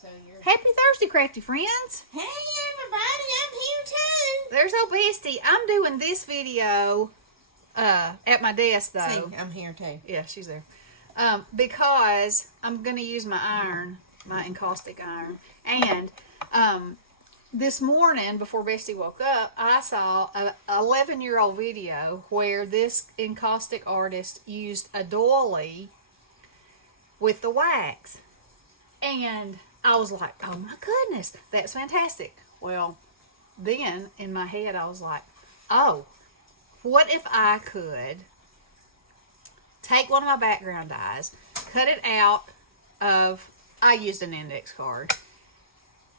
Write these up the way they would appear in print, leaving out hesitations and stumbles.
So you're... Happy Thursday, Crafty Friends. Hey everybody, I'm here too. There's old Bestie. I'm doing this video at my desk though. See, I'm here too. Yeah, she's there. Because I'm going to use my iron, my encaustic iron. And this morning, before Bestie woke up, I saw an 11-year-old video where this encaustic artist used a doily with the wax. And I was like, oh my goodness, that's fantastic. Well, then in my head I was like, oh, what if I could take one of my background dies, cut it out of, I used an index card,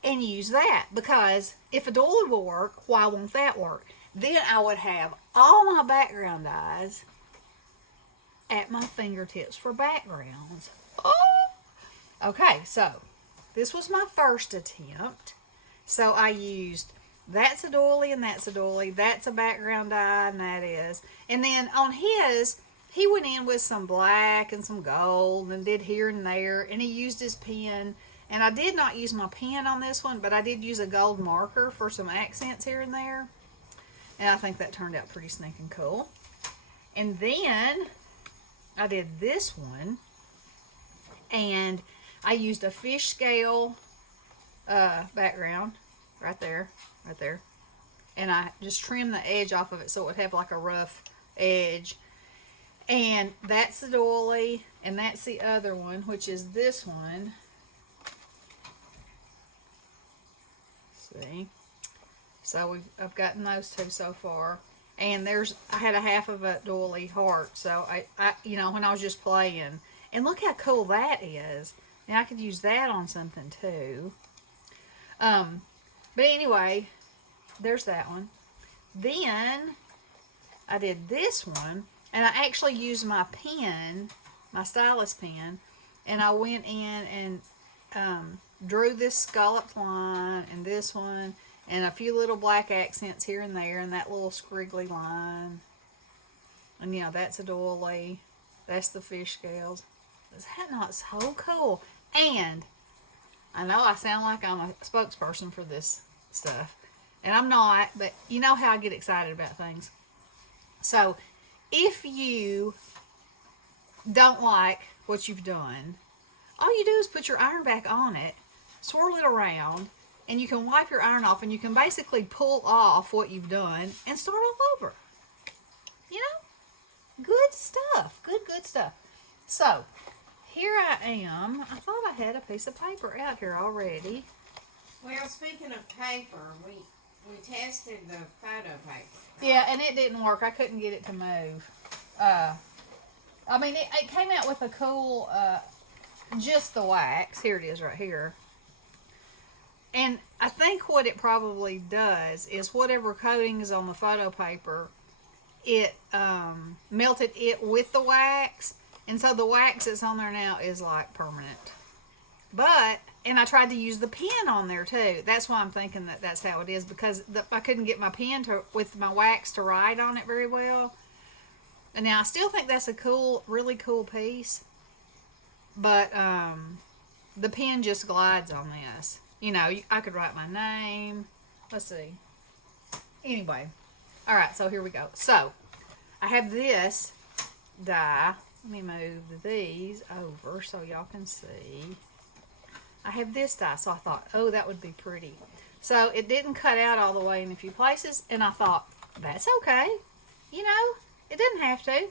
and use that, because if a doily will work, why won't that work? Then I would have all my background dies at my fingertips for backgrounds. Oh! Okay, so this was my first attempt. So I used, that's a doily and that's a doily, that's a background die and that is. And then on his, he went in with some black and some gold and did here and there, and he used his pen. And I did not use my pen on this one, but I did use a gold marker for some accents here and there. And I think that turned out pretty sneaking cool. And then I did this one, and I used a fish scale background right there, and I just trimmed the edge off of it so it would have like a rough edge. And that's the doily, and that's the other one, which is this one. See, so I've gotten those two so far. And I had a half of a doily heart, so I you know, when I was just playing. And look how cool that is. And I could use that on something too. But anyway, there's that one. Then I did this one, and I actually used my pen, my stylus pen, and I went in and drew this scalloped line and this one and a few little black accents here and there and that little squiggly line. And yeah, that's a doily. That's the fish scales. Is that not so cool? And I know I sound like I'm a spokesperson for this stuff, and I'm not, but you know how I get excited about things. So if you don't like what you've done, all you do is put your iron back on it, swirl it around, and you can wipe your iron off, and you can basically pull off what you've done and start all over. You know? Good stuff. Good stuff. So here I am. I thought I had a piece of paper out here already. Well, speaking of paper, we tested the photo paper. Yeah, and it didn't work. I couldn't get it to move. I mean, it came out with a cool, just the wax. Here it is right here. And I think what it probably does is whatever coating is on the photo paper, it melted it with the wax. And so the wax that's on there now is like permanent. But, and I tried to use the pen on there too. That's why I'm thinking that that's how it is, because I couldn't get my pen with my wax to write on it very well. And now I still think that's a cool, really cool piece. But the pen just glides on this. You know, I could write my name. Let's see. Anyway. Alright, so here we go. So, I have this die. Let me move these over so y'all can see. I have this die, so I thought, oh, that would be pretty. So it didn't cut out all the way in a few places, and I thought, that's okay. You know, it didn't have to.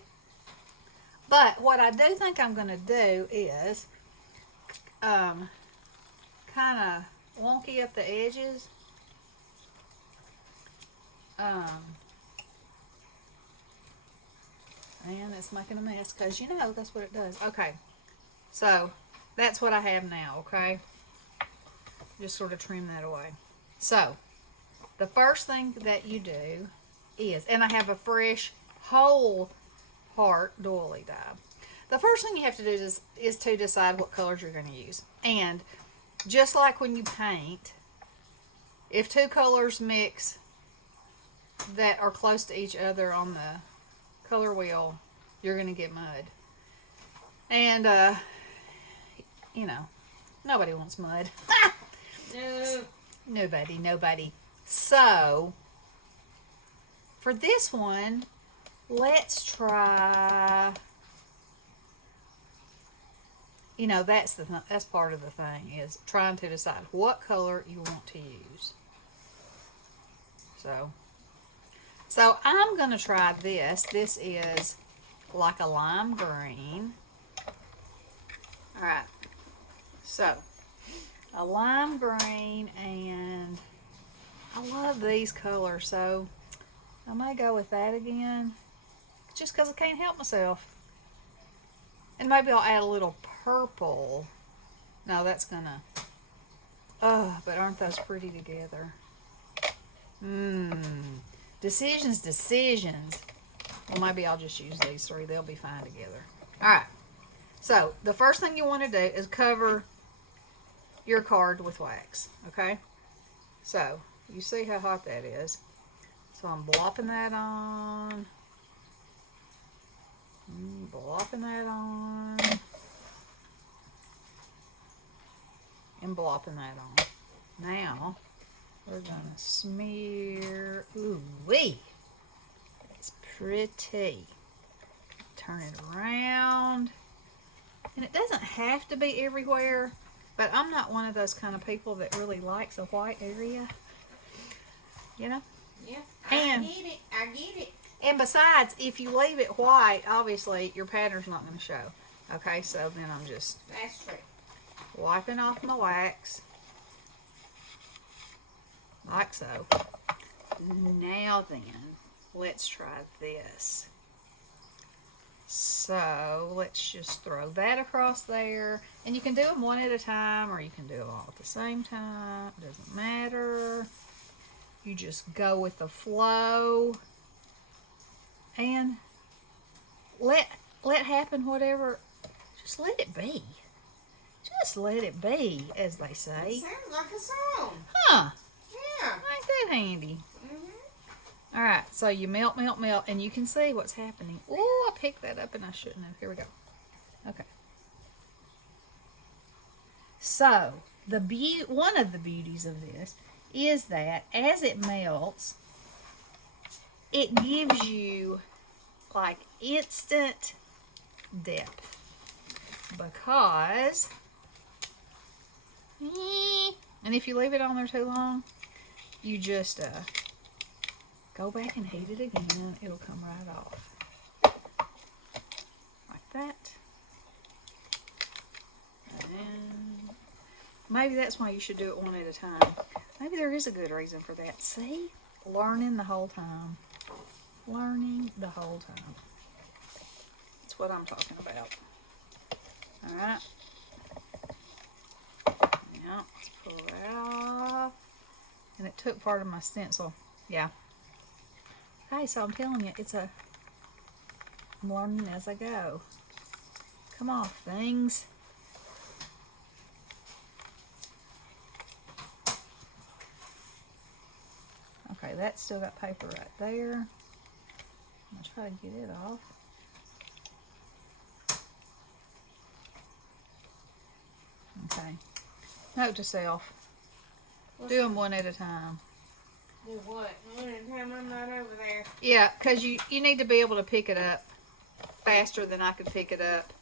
But what I do think I'm going to do is kind of wonky up the edges. And it's making a mess because, you know, that's what it does. Okay, so that's what I have now, okay? Just sort of trim that away. So, the first thing that you do is, and I have a fresh whole heart doily die. The first thing you have to do is to decide what colors you're going to use. And just like when you paint, if two colors mix that are close to each other on the color wheel, you're going to get mud. And, you know, Nobody wants mud. No. Nobody. So, for this one, let's try. You know, that's part of the thing, is trying to decide what color you want to use. So I'm going to try this. This is like a lime green. All right. So, a lime green, and I love these colors, so I may go with that again, just because I can't help myself. And maybe I'll add a little purple. No, that's gonna, but aren't those pretty together? Decisions. Well, maybe I'll just use these three. They'll be fine together. All right. So, the first thing you want to do is cover your card with wax, okay? So, you see how hot that is. So, I'm blopping that on. Blopping that on. And blopping that on. Now, we're going to smear. Ooh-wee. It's pretty. Turn it around. And it doesn't have to be everywhere, but I'm not one of those kind of people that really likes a white area. You know? Yeah, And I get it. And besides, if you leave it white, obviously your pattern's not going to show. Okay, so then I'm just That's true. wiping off my wax. Like so. Now then, let's try this. So, let's just throw that across there. And you can do them one at a time, or you can do them all at the same time. It doesn't matter. You just go with the flow. And let happen whatever. Just let it be. Just let it be, as they say. Sounds like a song. Huh. Yeah. Ain't that handy? All right, so you melt, and you can see what's happening. Oh, I picked that up and I shouldn't have. Here we go. Okay. So, one of the beauties of this is that as it melts, it gives you like instant depth, because, and if you leave it on there too long, you just go back and heat it again. It'll come right off. Like that. And maybe that's why you should do it one at a time. Maybe there is a good reason for that. See? Learning the whole time. Learning the whole time. That's what I'm talking about. Alright. Now, let's pull that off. And it took part of my stencil. Yeah. Okay, so I'm telling you, I'm learning as I go. Come off, things. Okay, that's still got paper right there. I'm going to try to get it off. Okay. Note to self. Do them one at a time. Do what? One at a time. I'm not over there. Yeah, because you need to be able to pick it up faster than I could pick it up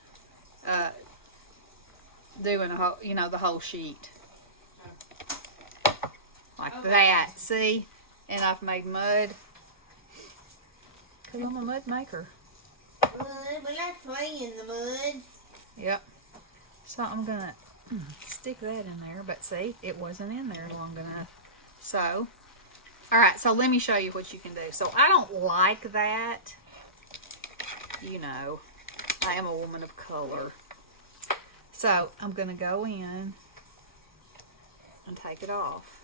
doing the whole sheet. Like Okay. that. See? And I've made mud. Because I'm a mud maker. Mud? We like playing in the mud. Yep. So I'm going to stick that in there. But see, it wasn't in there long enough. So, alright, so let me show you what you can do. So I don't like that. You know, I am a woman of color. So I'm going to go in and take it off.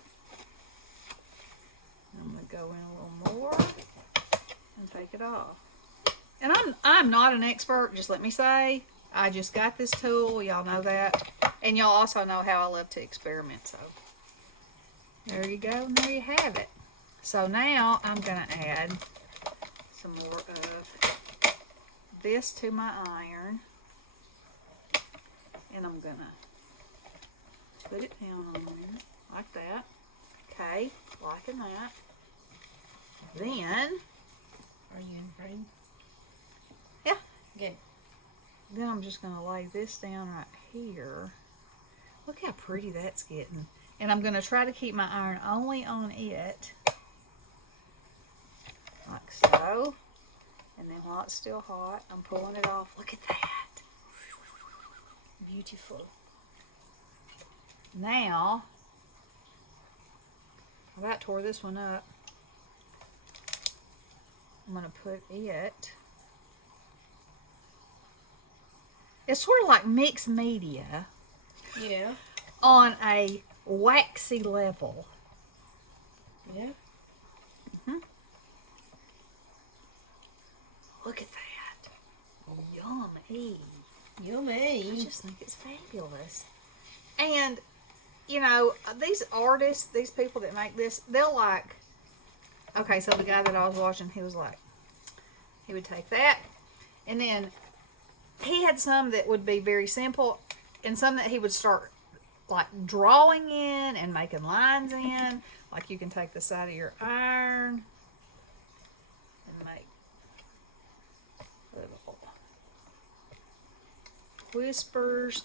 I'm going to go in a little more and take it off. And I'm not an expert, just let me say. I just got this tool, y'all know that. And y'all also know how I love to experiment, so there you go, and there you have it. So now I'm going to add some more of this to my iron. And I'm going to put it down on there like that. Okay, liking that. Then, Are you in frame? yeah. Good. Then I'm just going to lay this down right here. Look how pretty that's getting. And I'm going to try to keep my iron only on it. Like so. And then while it's still hot, I'm pulling it off. Look at that. Beautiful. Now, I about tore this one up. I'm going to put it. It's sort of like mixed media. Yeah. On a waxy level. Yeah. Look at that. Yummy. Yummy. I just think it's fabulous. And, you know, these artists, these people that make this, they'll like, okay, so the guy that I was watching, he was like, he would take that, and then he had some that would be very simple, and some that he would start like drawing in and making lines in. Like you can take the side of your iron and make little whispers.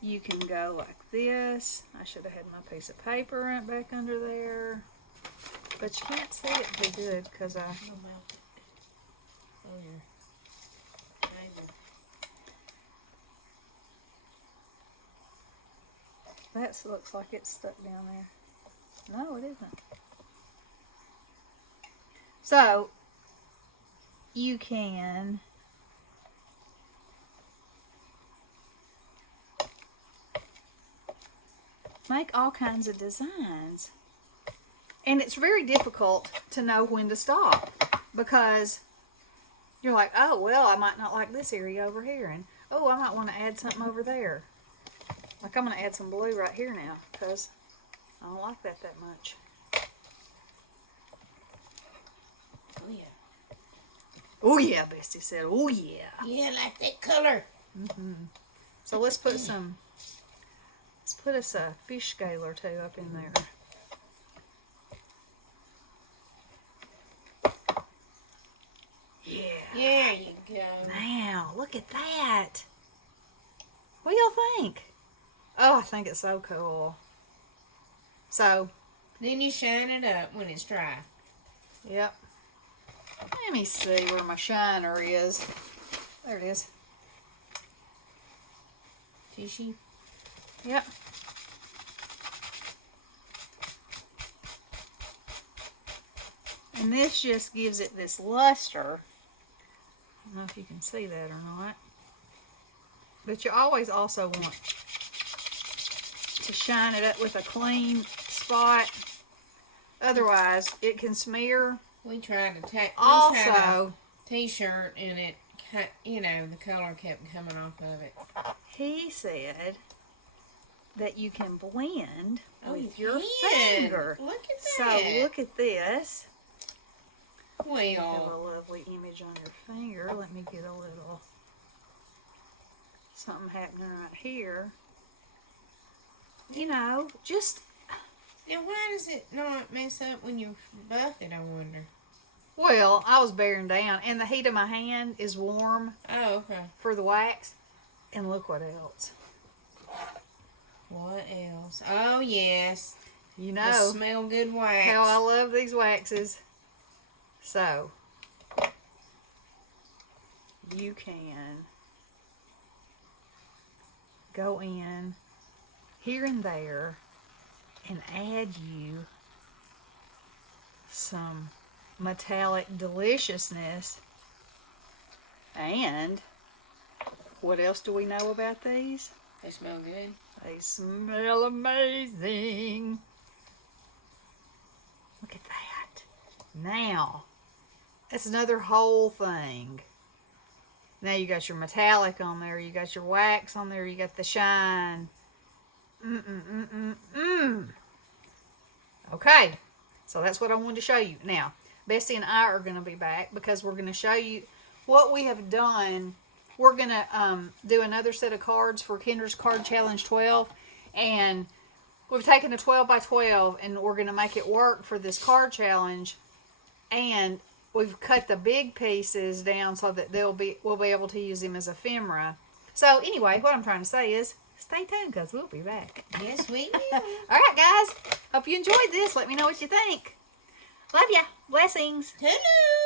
You can go like this. I should have had my piece of paper right back under there. But you can't see it too good because I... Oh, yeah. That looks like it's stuck down there. No, it isn't. So, you can make all kinds of designs. And it's very difficult to know when to stop because you're like, oh, well, I might not like this area over here. And, oh, I might want to add something over there. Like I'm going to add some blue right here now because I don't like that much. Oh, yeah. Oh, yeah, Bestie said, oh, yeah. Yeah, I like that color. Mm-hmm. So let's put us a fish scale or two up in there. Yeah. There you go. Now, look at that. What do y'all think? Oh, I think it's so cool. So. Then you shine it up when it's dry. Yep. Let me see where my shiner is. There it is. Fishy. Yep. And this just gives it this luster. I don't know if you can see that or not. But you always also want to shine it up with a clean spot. Otherwise, it can smear. We tried to tack. Also, T-shirt and it, you know, the color kept coming off of it. He said that you can blend with you your can. finger. Look at that. So look at this. Well, You have a lovely image on your finger. Let me get a little something happening right here. You know, just... Now, why does it not mess up when you buff it, I wonder? Well, I was bearing down, and the heat of my hand is warm Oh, okay. for the wax. And look what else. What else? Oh, yes. You The know smell good wax. how I love these waxes. So, you can go in here and there and add you some metallic deliciousness. And what else do we know about these? They smell good. They smell amazing. Look at that. Now, that's another whole thing. Now you got your metallic on there, you got your wax on there, you got the shine. Okay, so that's what I wanted to show you. Now, Bestie and I are going to be back because we're going to show you what we have done. We're going to do another set of cards for Kendra's Card Challenge 12, and we've taken a 12 by 12 and we're going to make it work for this card challenge. And we've cut the big pieces down so that we'll be able to use them as ephemera. So anyway, what I'm trying to say is stay tuned because we'll be back. Yes, we will. All right, guys. Hope you enjoyed this. Let me know what you think. Love ya. Blessings. Hello.